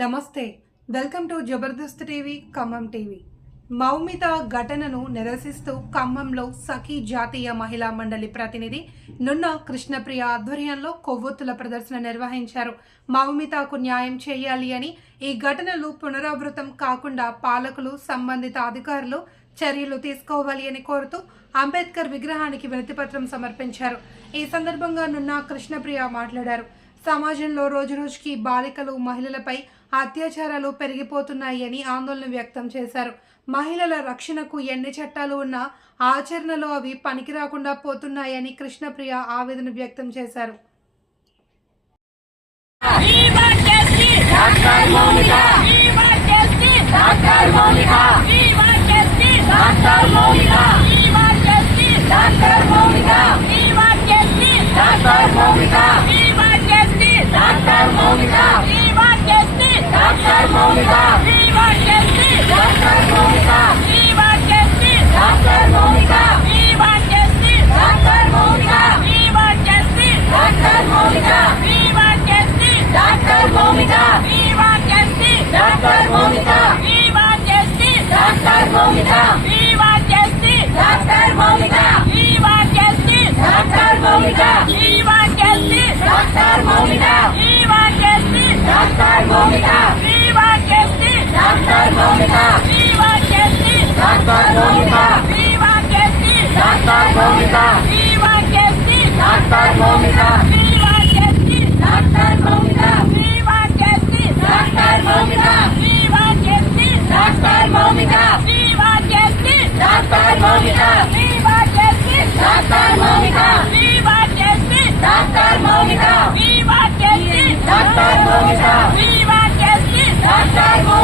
నమస్తే. Welcome to Jabardasth TV Khammam TV. Moumita ఘటనను నిరసిస్తూ ఖమ్మంలో సఖీ జాతీయ మహిళా మండలి ప్రతినిధి నున్న కృష్ణప్రియ ఆధ్వర్యంలో కొవ్వొత్తుల ప్రదర్శన నిర్వహించారు. మౌమితకు న్యాయం చేయాలి అని ఈ ఘటనలు పునరావృతం కాకుండా పాలకులు సంబంధిత అధికారులు చర్యలు తీసుకోవాలి అని కోరుతూ అంబేద్కర్ విగ్రహానికి వినతిపత్రం సమర్పించారు. ఈ సందర్భంగా నున్న కృష్ణప్రియ మాట్లాడారు. సమాజంలో రోజురోజుకి బాలికలు మహిళలపై అత్యాచారాలు పెరిగిపోతున్నాయని ఆందోళన వ్యక్తం చేశారు మహిళల రక్షణకు ఎన్ని చట్టాలు ఉన్నా ఆచరణలో అవి పనికి రాకుండా పోతున్నాయని కృష్ణప్రియ ఆవేదన వ్యక్తం చేశారు Viva Justice! মমিতা বিবা কেসি ডাক্তার মমিতা বিবা কেসি ডাক্তার মমিতা বিবা কেসি ডাক্তার মমিতা বিবা কেসি ডাক্তার মমিতা বিবা কেসি ডাক্তার মমিতা বিবা কেসি ডাক্তার মমিতা বিবা কেসি ডাক্তার মমিতা বিবা কেসি ডাক্তার মমিতা বিবা কেসি ডাক্তার মমিতা বিবা কেসি ডাক্তার মমিতা বিবা কেসি doctor Moumita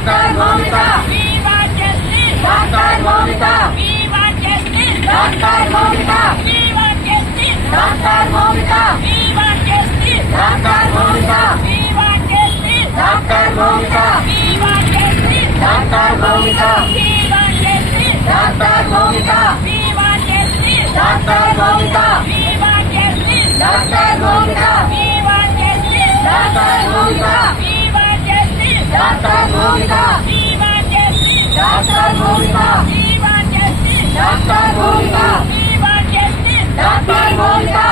doctor Moumita doctor Moumita doctor Moumita doctor Moumita doctor Moumita doctor Moumita doctor Moumita doctor Moumita doctor Moumita Dr. Gurita. Dr. Gurita. Dr. Gurita. Dr. Gurita.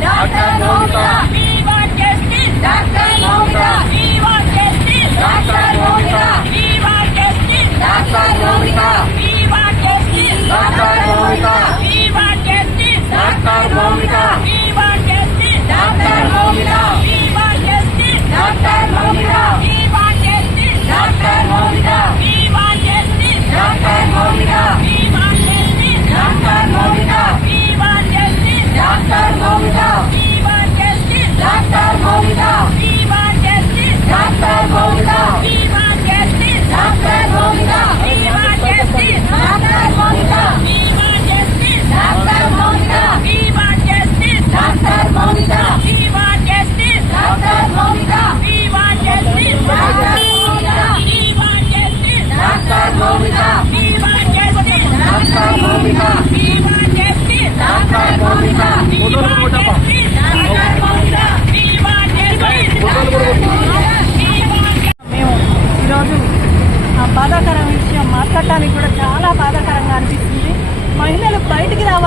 Dr. Gurita.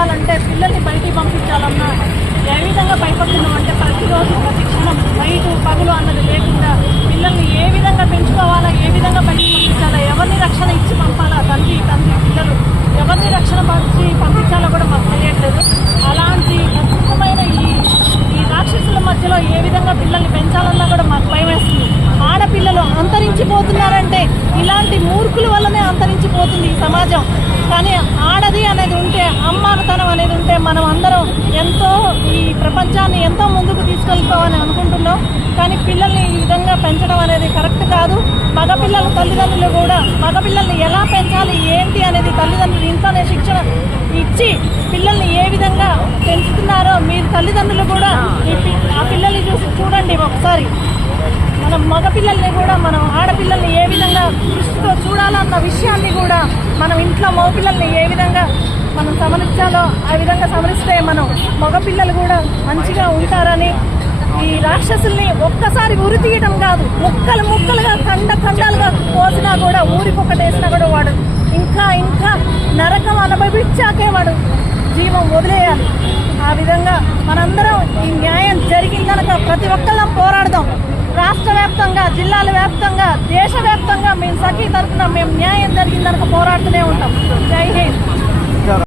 రావాలంటే పిల్లల్ని బయటికి పంపించాలన్నా ఏ విధంగా భయపడుతున్నాం అంటే ప్రతిరోజు ప్రతి క్షణం బయట పగులు అన్నది లేకుండా పిల్లల్ని ఏ విధంగా పెంచుకోవాలా ఏ విధంగా బయటికి పంపించాలా ఎవరిని రక్షణ ఇచ్చి పంపాలా తండ్రి తండ్రి పిల్లలు? ఎవరిని రక్షణ పంచి పంపించాలో కూడా మాకు తెలియట్లేదు. అలాంటి అద్భుతమైన ఈ ఈ రాక్షసుల మధ్యలో ఏ విధంగా పిల్లల్ని పెంచాలన్నా కూడా మాకు భయం వేస్తుంది. ఆడపిల్లలు అంతరించిపోతున్నారంటే ఇలాంటి మూర్ఖుల వల్లనే అంతరించిపోతుంది ఈ సమాజం. కానీ ఉంటే అమ్మానతనం అనేది ఉంటే మనం అందరం ఎంతో ఈ ప్రపంచాన్ని ఎంతో ముందుకు తీసుకెళ్తామని అనుకుంటున్నాం. కానీ పిల్లల్ని ఈ విధంగా పెంచడం అనేది కరెక్ట్ కాదు. మగపిల్లల తల్లిదండ్రులు కూడా మగపిల్లల్ని ఎలా పెంచాలి ఏంటి అనేది తల్లిదండ్రులు ఇంట్లోనే శిక్షణ ఇచ్చి పిల్లల్ని ఏ విధంగా పెంచుతున్నారో మీరు తల్లిదండ్రులు కూడా ఆ పిల్లల్ని చూసి చూడండి ఒకసారి. మనం మగపిల్లల్ని కూడా మనం ఆడపిల్లల్ని ఏ విధంగా దృష్టితో చూడాలన్న విషయాన్ని కూడా మనం ఇంట్లో మగపిల్లల్ని ఏ విధంగా మనం సమరించాలో ఆ విధంగా సమరిస్తే మనం మగపిల్లలు కూడా మంచిగా ఉంటారని ఈ రాక్షసుల్ని ఒక్కసారి ఉరి తీయడం కాదు ముక్కలు ముక్కలుగా ఖండ ఖండాలుగా పోసినా కూడా ఊరికొక్కటేసినా కూడా వాడు ఇంకా ఇంకా నరకం అనుభవించాకే వాడు జీవం వదిలేయాలి. ఆ విధంగా మనందరం ఈ న్యాయం జరిగిందనక ప్రతి ఒక్కళ్ళం పోరాడదాం. రాష్ట్ర వ్యాప్తంగా జిల్లాల వ్యాప్తంగా దేశవ్యాప్తంగా మేము సఖీ తరఫున మేము న్యాయం జరిగిందనక పోరాడుతూనే ఉంటాం.